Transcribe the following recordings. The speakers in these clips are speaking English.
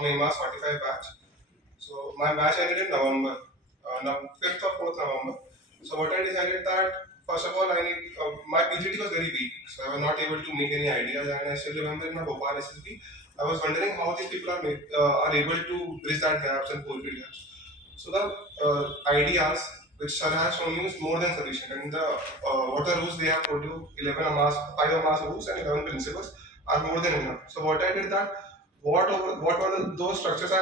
from IMA's 45 batch. So my batch ended in November, 5th or 4th November. So what I decided that first of all I need my PGT was very weak, so I was not able to make any ideas. And I still remember in my Bhopal SSB, I was wondering how these people are able to bridge that gaps and fulfill gaps. So the ideas which sir has shown you is more than sufficient, and the what the rules they have told you, 11 Amas, 5 Amas rules and 11 principles are more than enough. So what I did that, what were those structures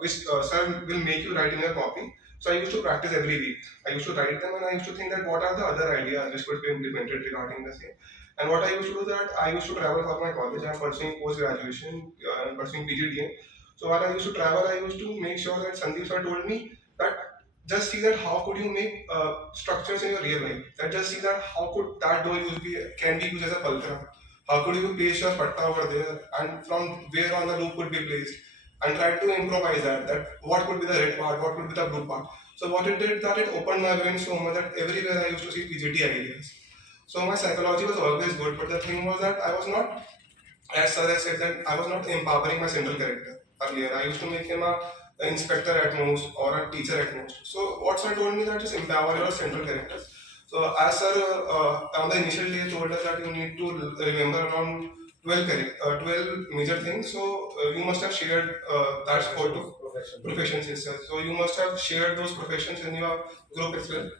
which sir will make you write in your copy. So I used to practice every week. I used to write them, and I used to think that what are the other ideas which could be implemented regarding the same. And what I used to do that I used to travel for my college. I'm pursuing post graduation, pursuing PGDM. So while I used to travel, I used to make sure that Sandeep sir told me that just see that how could you make structures in your real life. That just see that how could that door can be used as a fulcrum. How could you place your patta over there, and from where on the loop could be placed, and try to improvise that. That what could be the red part, what could be the blue part. So what it did that it opened my brain so much that everywhere I used to see PGT ideas. So my psychology was always good, but the thing was that I was not, as sir has said, that I was not empowering my central character earlier. I used to make him a inspector at most or a teacher at most. So what sir told me that just empower your central characters. So as sir on the initial day told us that you need to remember around 12 major things. So you must have shared that sport to professions itself. So you must have shared those professions in your group as well.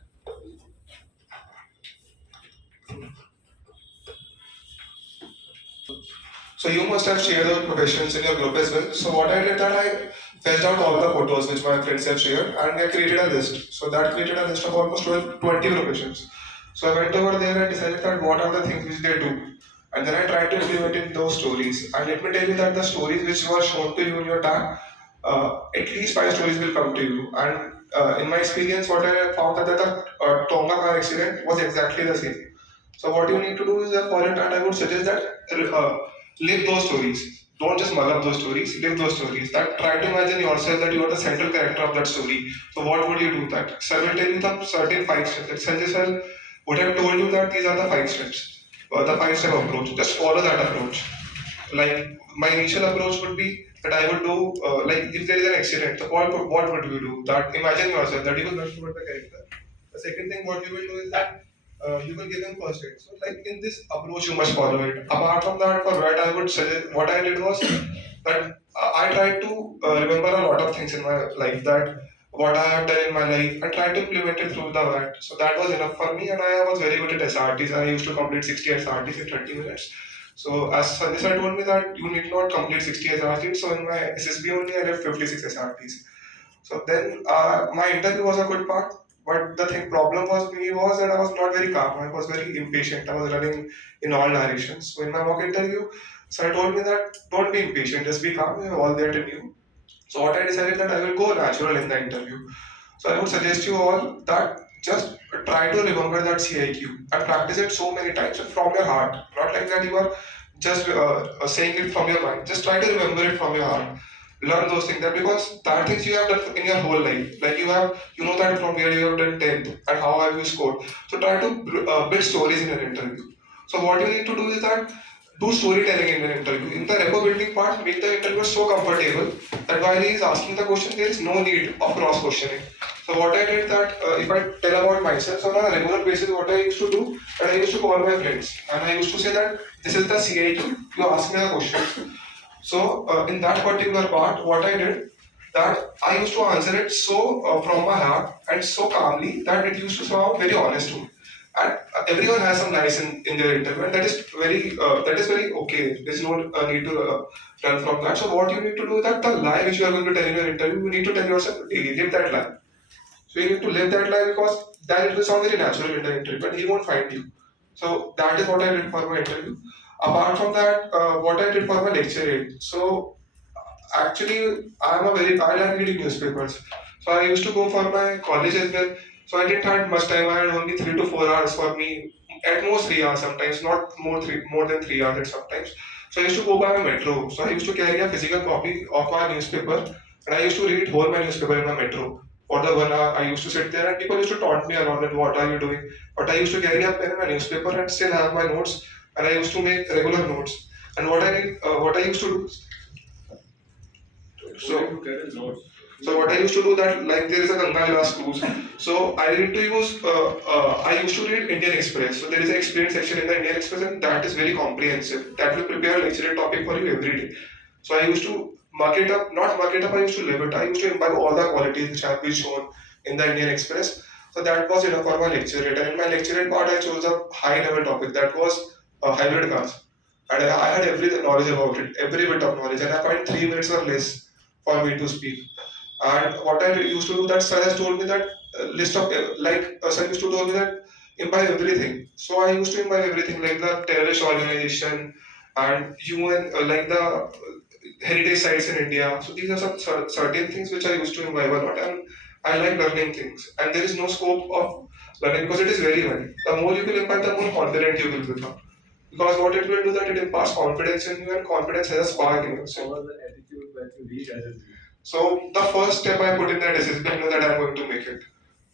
So you must have shared those professions in your group as well. So what I did that I fetched out all the photos which my friends have shared, and I created a list. So that created a list of almost 12, 20 professions. So I went over there and decided that what are the things which they do. And then I tried to implement in those stories. And let me tell you that the stories which were shown to you in your tag, at least 5 stories will come to you. And in my experience, what I found that the Tonga car accident was exactly the same. So what you need to do is that for it, and I would suggest that live those stories. Don't just mug up those stories. Live those stories. That try to imagine yourself that you are the central character of that story. So what would you do? That sir will tell you the certain 5 steps. That Sanjay sir would have told you that these are the 5 steps, the 5 step approach. Just follow that approach. Like my initial approach would be that I would do like if there is an accident, so what would you do? That imagine yourself that you will rush toward the character. The second thing what you will do is that you will give them first aid. So like in this approach you must follow it. Apart from that, for what I would suggest, what I did was that I tried to remember a lot of things in my life that what I have done in my life and tried to implement it through the VAT. So that was enough for me, and I was very good at SRTs. I used to complete 60 SRTs in 30 minutes. So as Sanjay sir told me that you need not complete 60 SRTs, so in my SSB only I left 56 SRTs. So then my interview was a good part, but the thing problem was that I was not very calm. I was very impatient. I was running in all directions. So in my mock interview, sir told me that don't be impatient, just be calm. We have all that in you. So what I decided that I will go natural in the interview. So I would suggest you all that just try to remember that CIQ and practice it so many times and from your heart. Not like that you are just saying it from your mind. Just try to remember it from your heart. Learn those things that because that things you have done in your whole life. Like you know that from where you have done 10th and how have you scored. So try to build stories in an interview. So what you need to do is that do storytelling in an interview. In the repo building part, make the interviewer so comfortable that while he is asking the question, there is no need of cross questioning. So what I did that if I tell about myself, so on a regular basis, what I used to do, that I used to call my friends and I used to say that this is the CIQ. You ask me a question. So in that particular part, what I did that I used to answer it so from my heart and so calmly that it used to sound very honest to me. And everyone has some lies in their interview, and that is very okay. There's no need to run from that. So what you need to do is that the lie which you are going to tell in your interview, you need to tell yourself daily, live that lie. So you need to live that lie because then it will sound very natural in the interview, but he won't find you. So that is what I did for my interview. Apart from that, what I did for my lecture aid. So actually, I like reading newspapers. So I used to go for my college as well. So I didn't have much time. I had only 3 to 4 hours for me. At most 3 hours sometimes, not more than 3 hours at sometimes. So I used to go by my metro. So I used to carry a physical copy of my newspaper, and I used to read whole my newspaper in my metro. For the 1 hour, I used to sit there, and people used to taunt me a lot that what are you doing? But I used to carry a pen and a newspaper and still have my notes, and I used to make regular notes. And what I used to do So, so what I used to do that like there is a Ganga glass cruise. So I need to use I used to read Indian Express. So there is an experience section in the Indian Express and that is very comprehensive. That will prepare a lecture topic for you every day. So I used to mark it up, not mark it up, I used to live it. I used to imbibe all the qualities which have been shown in the Indian Express. So that was enough for my lecture rate. And in my lecture rate part, I chose a high level topic that was hybrid cars. And I had every knowledge about it, every bit of knowledge. And I find 3 minutes or less for me to speak. And what I used to do that sir has told me that list of sir used to tell me that imbibe everything. So I used to imbibe everything like the terrorist organization and UN like the heritage sites in India. So these are some certain things which I used to imbibe a lot and I like learning things. And there is no scope of learning because it is very hard. The more you will imbibe, the more confident you will become. Because what it will do that it imparts confidence in you and confidence has a spark in yourself. What was the attitude that you read as a so the first step I put in that assessment, I knew that I'm going to make it.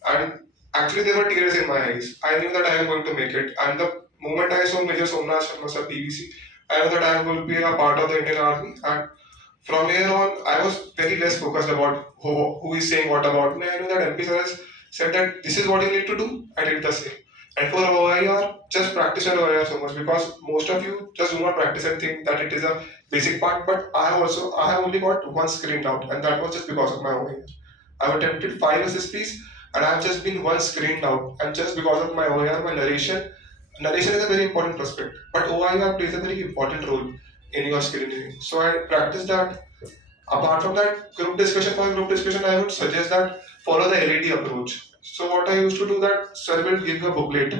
And actually there were tears in my eyes. I knew that I am going to make it. And the moment I saw Major Somnath Sharma sir PVC, I knew that I am going to be a part of the Indian Army. And from here on, I was very less focused about who is saying what about me. I knew that MP sir has said that this is what you need to do. I did the same. And for OIR, just practice your OIR so much because most of you just do not practice and think that it is a basic part. But I have only got one screened out, and that was just because of my OIR. I've attempted 5 SSPs, and I've just been one screened out, and just because of my OIR, my narration. Narration is a very important aspect, but OIR plays a very important role in your screening. So I practiced that. Apart from that, group discussion, I would suggest that follow the LED approach. So what I used to do that, sir will give you a booklet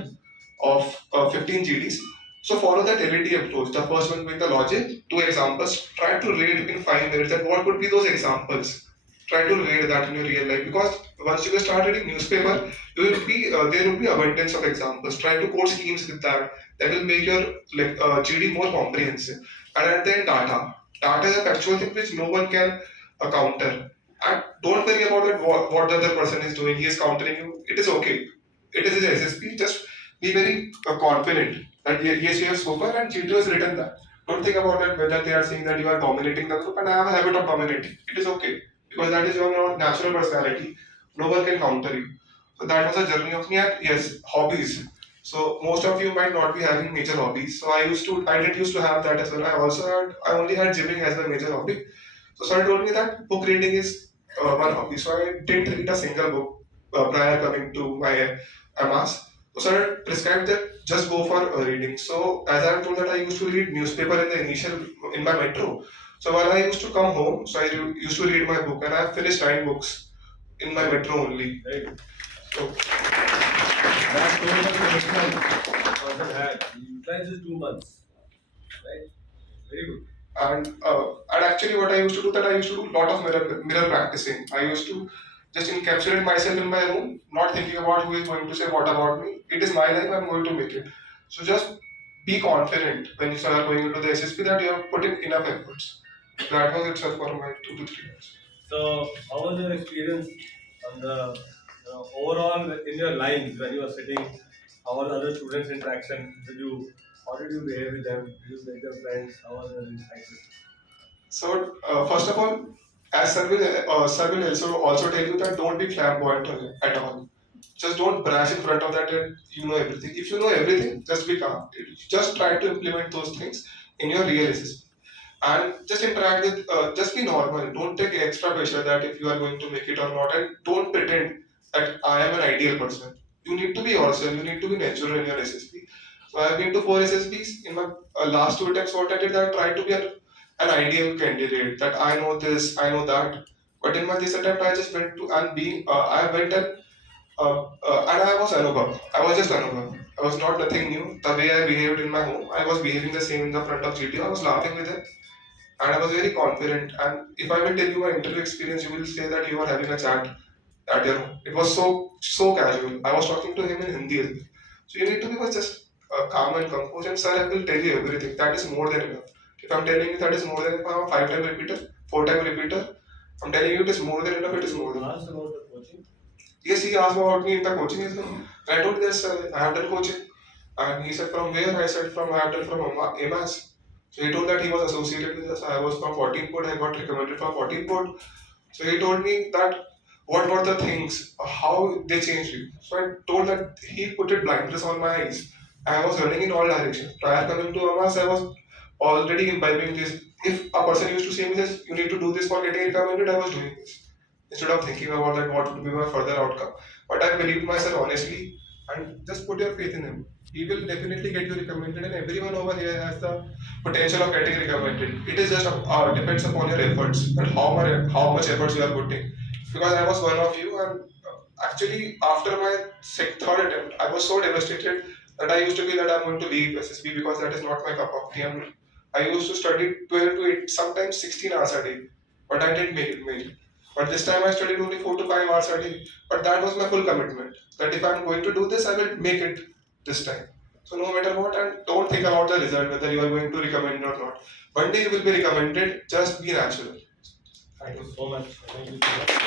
of 15 GDs. So follow that LED approach. The first one being the logic, 2 examples. Try to read in 5 minutes and what could be those examples. Try to read that in your real life because once you will start reading newspaper, you will be there will be abundance of examples. Try to quote schemes with that. That will make your GD more comprehensive. And then data. Data is a factual thing which no one can counter. And don't worry about that what the other person is doing. He is countering you. It is okay. It is his SSP. Just be very confident that yes, you have spoken and G2 has written that. Don't think about that whether they are saying that you are dominating the group and I have a habit of dominating. It is okay because that is your natural personality. No one can counter you. So that was a journey of me. And yes, hobbies. So most of you might not be having major hobbies. So I did used to have that as well. I only had gymming as my major hobby. So sir told me that book reading is one hobby. So I didn't read a single book prior coming to my MS. So sir prescribed that just go for reading. So as I told that I used to read newspaper in the initial in my metro. So while I used to come home, so I used to read my book and I finished 9 books in my metro only. Right. So that's so much commitment person had. He utilized his 2 months. Right? Very good. And actually what I used to do that I used to do a lot of mirror practicing. I used to just encapsulate myself in my room, not thinking about who is going to say what about me. It is my life, I'm going to make it. So just be confident when you start going into the SSP that you have put in enough efforts. That was itself for my 2 to 3 years. So, how was your experience on the overall in your lines when you were sitting? How was other students' interaction? How did you behave with them? Did you make them friends? How was their interaction? So, first of all, as sir will also tell you that don't be flamboyant at all. Just don't brash in front of that and you know everything. If you know everything, just be calm. Just try to implement those things in your real assessment and just interact with just be normal, don't take extra pressure that if you are going to make it or not, and don't pretend that I am an ideal person. You need to be yourself, you need to be natural in your SSP. So I have been to 4 SSPs in my last 2 attempts. What I did, I tried to be an ideal candidate, that I know this, I know that, but in my this attempt I just went to and being I went and I was Anubhav. I was just Anubhav. I was not nothing new. The way I behaved in my home, I was behaving the same in the front of GTO. I was laughing with him and I was very confident. And if I will tell you my interview experience, you will say that you are having a chat at your home. It was so casual. I was talking to him in Hindi as well. So you need to be just calm and composed, and sir, I will tell you everything. That is more than enough. If I'm telling you that is more than enough, I'm a 5 time repeater, 4 time repeater. I'm telling you it is more than enough. It is more than enough. Asked about the coaching. Yes, he asked about me in the coaching as well. I told this I have done coaching, and he said from where? I said from I have done from AMAS. So he told that he was associated with us. I was from 14 port. I got recommended from 14 port. So he told me that what were the things, how they changed you. So I told that he put it blinders on my eyes. I was running in all directions. Prior coming to Amas, I was already imbibing this. If a person used to say me this, you need to do this for getting recommended, I was doing this. Instead of thinking about that, what would be my further outcome. But I believed myself honestly and just put your faith in him. He will definitely get you recommended, and everyone over here has the potential of getting recommended. It is just depends upon your efforts and how much efforts you are putting. Because I was one of you, and actually after my third attempt, I was so devastated that I used to feel that I'm going to leave SSB because that is not my cup of tea. And I used to study 12 to 8, sometimes 16 hours a day, but I didn't make it. But this time I studied only 4 to 5 hours a day. But that was my full commitment. That if I'm going to do this, I will make it this time. So no matter what, and don't think about the result, whether you are going to recommend or not. One day you will be recommended, just be natural. Thank you so much. Thank you so much.